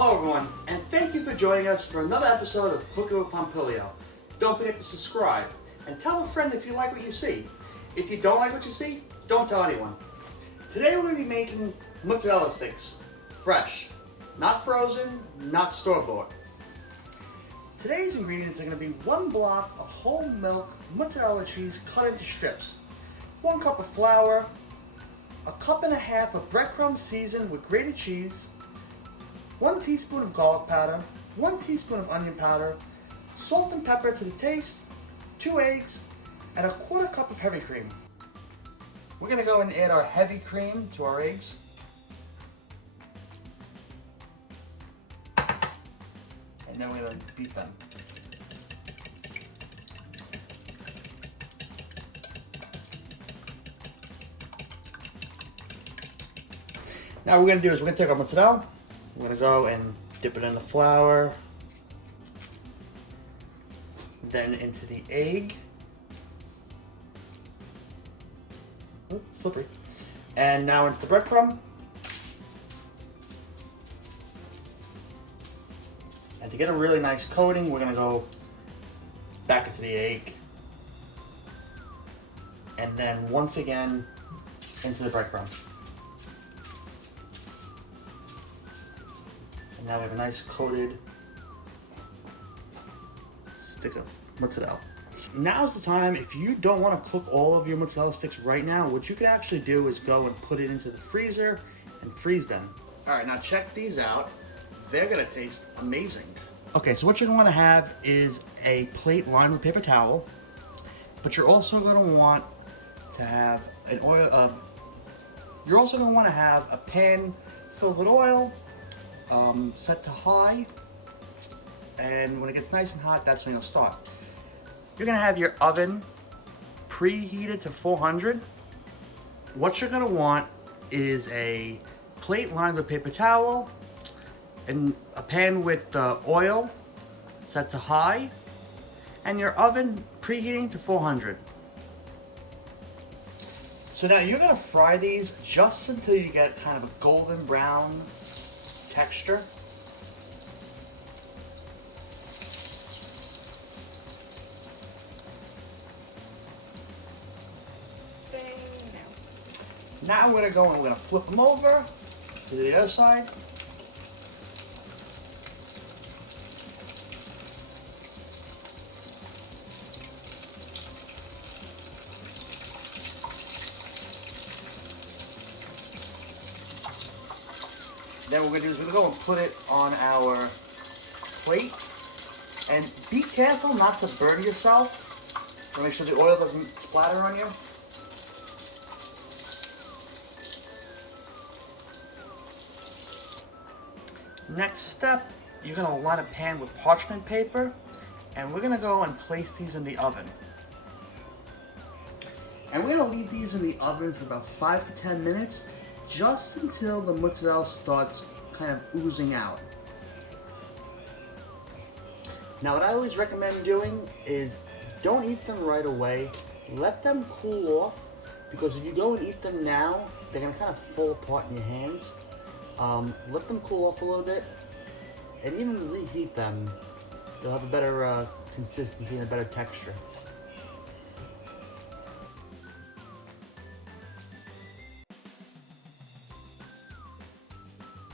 Hello everyone, and thank you for joining us for another episode of Cooking with Pompilio. Don't forget to subscribe, and tell a friend if you like what you see. If you don't like what you see, don't tell anyone. Today we're going to be making mozzarella sticks. Fresh. Not frozen, not store-bought. Today's ingredients are going to be 1 block of whole milk mozzarella cheese cut into strips, 1 cup of flour, 1.5 cups of breadcrumbs seasoned with grated cheese, 1 teaspoon of garlic powder, 1 teaspoon of onion powder, salt and pepper to the taste, 2 eggs, and 1/4 cup of heavy cream. We're going to go and add our heavy cream to our eggs. And then we're going to beat them. Now what we're going to do is we're going to take our mozzarella, we're going to go and dip it in the flour, then into the egg. Oops, slippery. And now into the breadcrumb. And to get a really nice coating, we're going to go back into the egg. And then once again into the breadcrumb. And now we have a nice coated stick of mozzarella. Now's the time, if you don't want to cook all of your mozzarella sticks right now, what you could actually do is go and put it into the freezer and freeze them. All right, now check these out. They're gonna taste amazing. Okay, so what you're gonna wanna have is a plate lined with paper towel, but you're also gonna want to have an oil, you're also gonna wanna have a pan filled with oil, set to high, and when it gets nice and hot, that's when you'll start. You're gonna have your oven preheated to 400. What you're gonna want is a plate lined with paper towel and a pan with oil set to high, and your oven preheating to 400. So now you're gonna fry these just until you get kind of a golden brown texture. Now we're gonna flip them over to the other side. Then what we're gonna do is we're gonna go and put it on our plate. And be careful not to burn yourself. So make sure the oil doesn't splatter on you. Next step, you're gonna line a pan with parchment paper, and we're gonna go and place these in the oven. And we're gonna leave these in the oven for about 5 to 10 minutes, just until the mozzarella starts kind of oozing out. Now what I always recommend doing is don't eat them right away. Let them cool off, because if you go and eat them now, they're gonna kind of fall apart in your hands. Let them cool off a little bit, and even reheat them. They'll have a better consistency and a better texture.